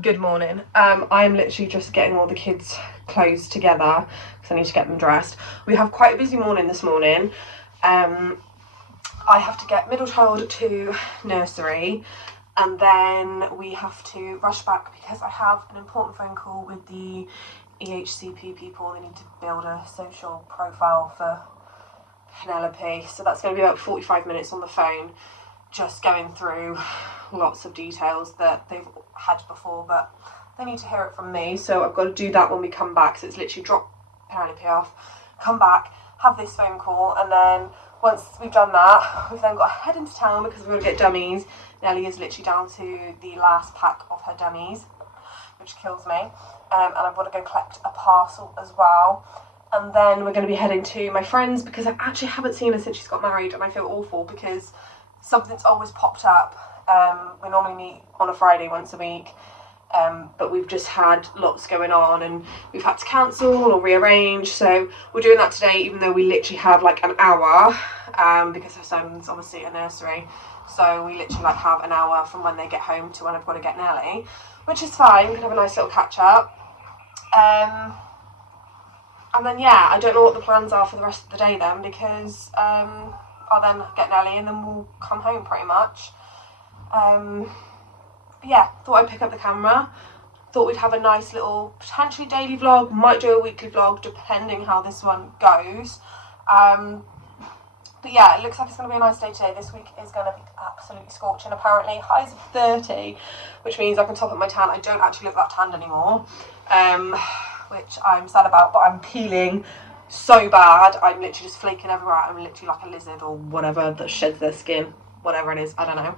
Good morning. I'm literally just getting all the kids' clothes together because I need to get them dressed. We have quite a busy morning this morning. I have to get middle child to nursery, and then we have to rush back because I have an important phone call with the EHCP people. They need to build a social profile for Penelope, so that's going to be about 45 minutes on the phone, just going through lots of details that they've had before, but they need to hear it from me, so I've got to do that when we come back. So it's literally drop Penelope off, come back, have this phone call, and then once we've done that, we've then got to head into town because we've got to get dummies. Nellie is literally down to the last pack of her dummies, which kills me, and I've got to go collect a parcel as well. And then we're going to be heading to my friend's because I actually haven't seen her since she's got married, and I feel awful because something's always popped up. We normally meet on a Friday once a week, but we've just had lots going on and we've had to cancel or rearrange, so we're doing that today, even though we literally have like an hour, because her son's obviously at nursery, so we literally like have an hour from when they get home to when I've got to get Nelly, which is fine. We can have a nice little catch up, and then yeah, I don't know what the plans are for the rest of the day then, because I'll then get Nelly and then we'll come home pretty much. But yeah, thought I'd pick up the camera. Thought we'd have a nice little potentially daily vlog, might do a weekly vlog depending how this one goes. But yeah, it looks like it's going to be a nice day today. This week is going to be absolutely scorching. Apparently highs of 30, which means I can top up my tan. I don't actually look that tanned anymore, which I'm sad about, but I'm peeling so bad. I'm literally just flaking everywhere. I'm literally like a lizard or whatever that sheds their skin, whatever it is, I don't know.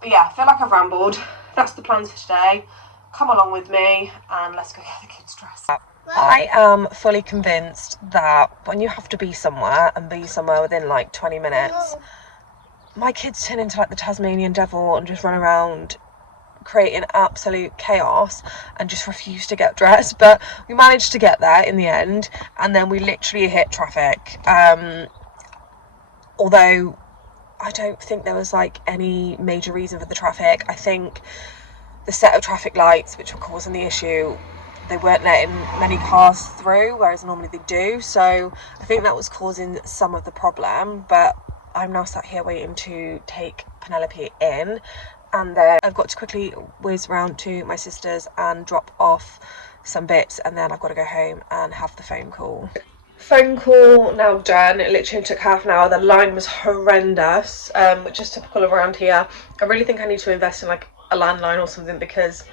But yeah, I feel like I've rambled. That's the plans for today. Come along with me and let's go get the kids dressed. I am fully convinced that when you have to be somewhere and be somewhere within like 20 minutes, my kids turn into like the Tasmanian devil and just run around creating absolute chaos and just refuse to get dressed. But we managed to get there in the end, and then we literally hit traffic, although I don't think there was like any major reason for the traffic. I think the set of traffic lights which were causing the issue, they weren't letting many cars through, whereas normally they do, so I think that was causing some of the problem. But I'm now sat here waiting to take Penelope in, and then I've got to quickly whiz round to my sister's and drop off some bits, and then I've got to go home and have the phone call. Phone call now done. It literally took half an hour. The line was horrendous, which is typical around here. I really think I need to invest in like a landline or something, because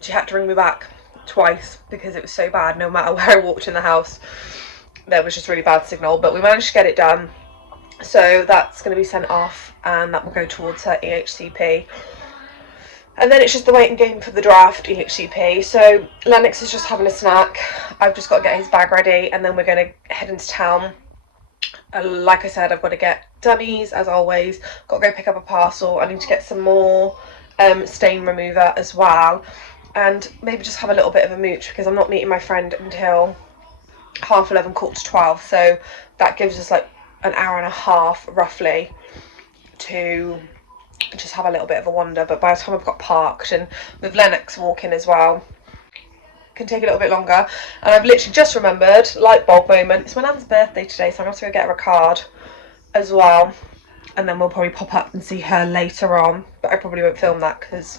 she had to ring me back twice because it was so bad. No matter where I walked in the house, there was just really bad signal, but we managed to get it done. So that's going to be sent off and that will go towards her EHCP. And then it's just the waiting game for the draft EHCP. So Lennox is just having a snack. I've just got to get his bag ready and then we're going to head into town. Like I said, I've got to get dummies as always. Got to go pick up a parcel. I need to get some more stain remover as well. And maybe just have a little bit of a mooch because I'm not meeting my friend until 11:30, 12:15. So that gives us like an hour and a half roughly to just have a little bit of a wander. But by the time I've got parked and with Lennox walking as well, it can take a little bit longer. And I've literally just remembered, light bulb moment, it's my nan's birthday today, so I'm going to have to go get her a card as well, and then we'll probably pop up and see her later on. But I probably won't film that because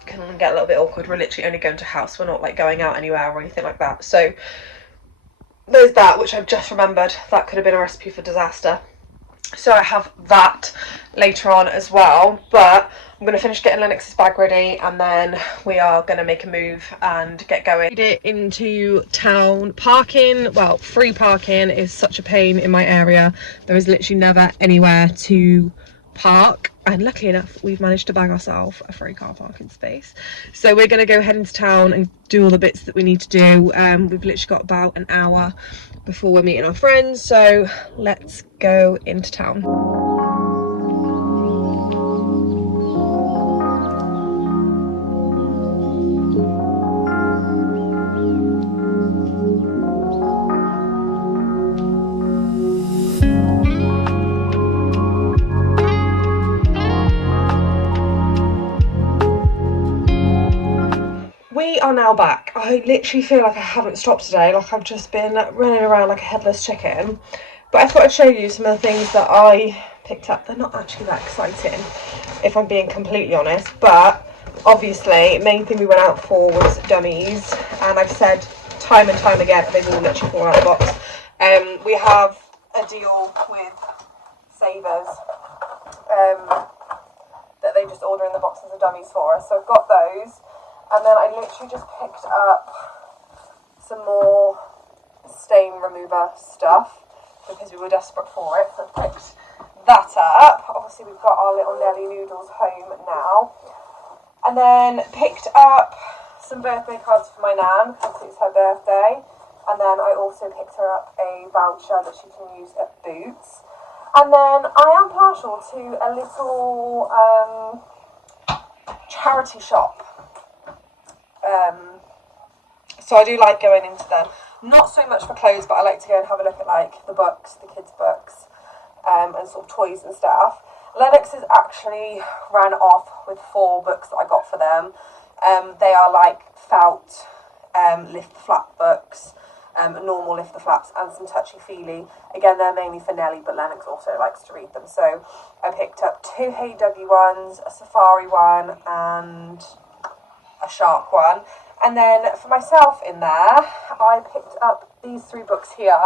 it can get a little bit awkward. We're literally only going to house, we're not like going out anywhere or anything like that. So there's that, which I've just remembered. That could have been a recipe for disaster. So I have that later on as well, but I'm going to finish getting Lennox's bag ready and then we are going to make a move and get going. Made it into town. Parking, well, free parking is such a pain in my area. There is literally never anywhere to park, and luckily enough we've managed to bag ourselves a free car parking space. So we're going to go head into town and do all the bits that we need to do. We've literally got about an hour before we're meeting our friends, so let's go into town. we are now back. I literally feel like I haven't stopped today. Like I've just been running around like a headless chicken. But I thought I'd show you some of the things that I picked up. They're not actually that exciting, if I'm being completely honest. But obviously, main thing we went out for was dummies. And I've said time and time again, they've all literally fallen out of the box. We have a deal with Savers that they just order in the boxes of dummies for us. So I've got those. And then I literally just picked up some more stain remover stuff because we were desperate for it. So I picked that up. Obviously we've got our little Nelly noodles home now. And then picked up some birthday cards for my nan because it's her birthday. And then I also picked her up a voucher that she can use at Boots. And then I am partial to a little charity shop. So I do like going into them. Not so much for clothes, but I like to go and have a look at like the books, the kids' books, and sort of toys and stuff. Lennox has actually ran off with 4 books that I got for them. They are like felt lift the flap books, normal lift the flaps, and some touchy-feely. Again, they're mainly for Nelly, but Lennox also likes to read them. So I picked up 2 Hey Dougie ones, a safari one, and a shark one. And then for myself in there, I picked up these 3 books here.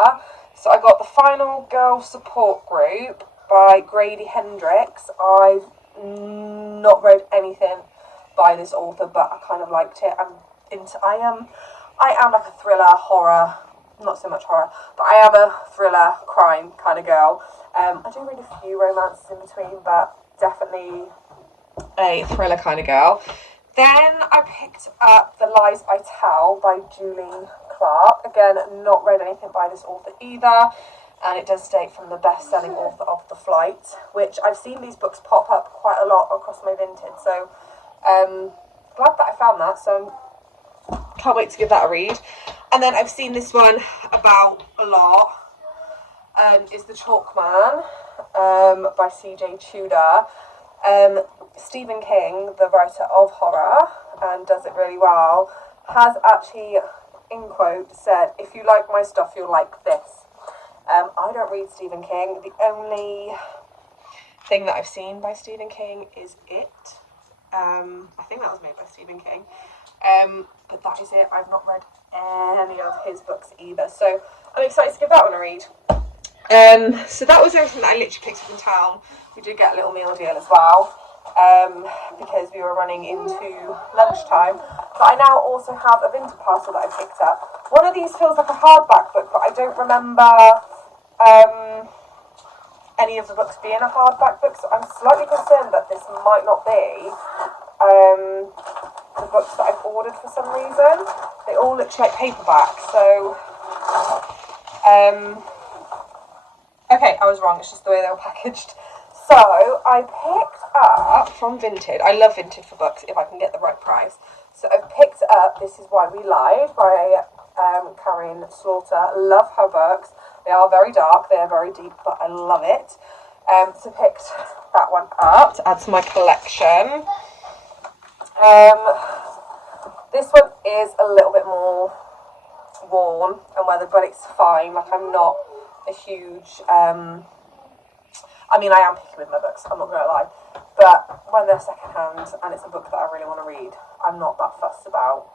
So I got The Final Girl Support Group by Grady Hendrix. I've not read anything by this author, but I kind of liked it. I am like a thriller, horror, not so much horror, but I am a thriller, crime kind of girl. I do read a few romances in between, but definitely a thriller kind of girl. Then I picked up The Lies I Tell by Julie Clark. Again, not read anything by this author either. And it does state from the best-selling author of The Flight, which I've seen these books pop up quite a lot across my vintage. So, glad that I found that. So, can't wait to give that a read. And then I've seen this one about a lot. Is The Chalk Man by C.J. Tudor. Stephen King, the writer of horror, and does it really well, has actually, in quote, said, "If you like my stuff, you'll like this." I don't read Stephen King. The only thing that I've seen by Stephen King is It. I think that was made by Stephen King. But that is it. I've not read any of his books either. So I'm excited to give that one a read. So that was everything that I literally picked up in town. We did get a little meal deal as well. Because we were running into lunchtime. But I now also have a vintage parcel that I picked up. One of these feels like a hardback book, but I don't remember any of the books being a hardback book, so I'm slightly concerned that this might not be the books that I've ordered for some reason. They all look like paperback, so okay, I was wrong, it's just the way they were packaged. So I picked up from Vinted. I love Vinted for books if I can get the right price. So I've picked up This Is Why We Lied by Karen Slaughter. Love her books. They are very dark, they are very deep, but I love it. So picked that one up to add to my collection. This one is a little bit more worn and weathered, but it's fine. Like, I'm not a huge I mean, I am picky with my books, I'm not going to lie, but when they're second-hand and it's a book that I really want to read, I'm not that fussed about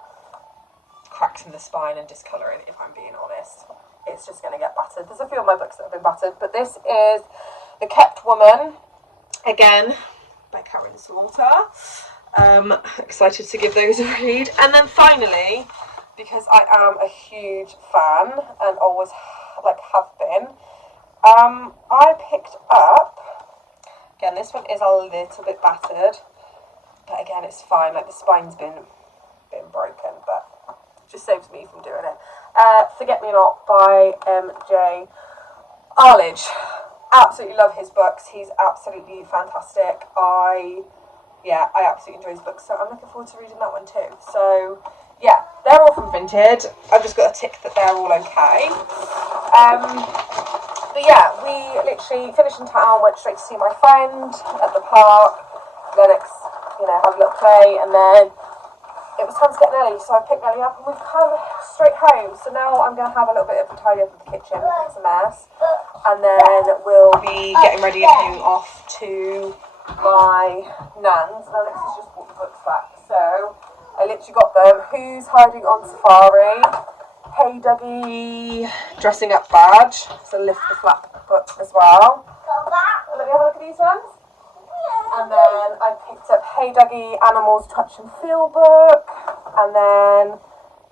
cracks in the spine and discolouring, if I'm being honest. It's just going to get battered. There's a few of my books that have been battered, but this is The Kept Woman, again, by Karen Slaughter. Excited to give those a read. And then finally, because I am a huge fan and always have been, I picked up, again, this one is a little bit battered, but again, it's fine. Like, the spine's been broken, but it just saves me from doing it. Forget Me Not by M.J. Arledge. Absolutely love his books. He's absolutely fantastic. I absolutely enjoy his books, so I'm looking forward to reading that one too. So, yeah, they're all from Vinted. I've just got a tick that they're all okay. But yeah, we literally finished in town, went straight to see my friend at the park. Lennox, had a little play, and then it was time to get Nelly, so I picked Nelly up and we've come straight home. So now I'm going to have a little bit of a tidy up of the kitchen because it's a mess. And then we'll be getting ready and heading off to my nans. Now Alexis just brought the books back, so I literally got them. Who's Hiding on Safari? Hey Dougie dressing up badge. So Lift the Flap book as well. Let me have a look at these ones. And then I picked up Hey Dougie Animals Touch and Feel book. And then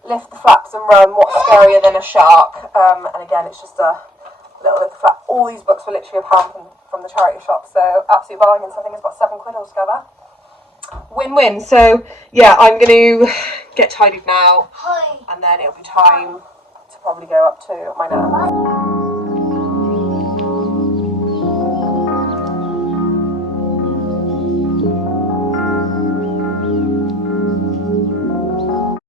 Lift the Flaps and Run, What's Scarier Than a Shark. And again, it's just a little Lift the Flap. All these books were literally £1 from the charity shop, so absolute bargains. I think it's about £7 altogether. Win-win. So yeah, I'm going to get tidied now, and then it'll be time to probably go up to my nan.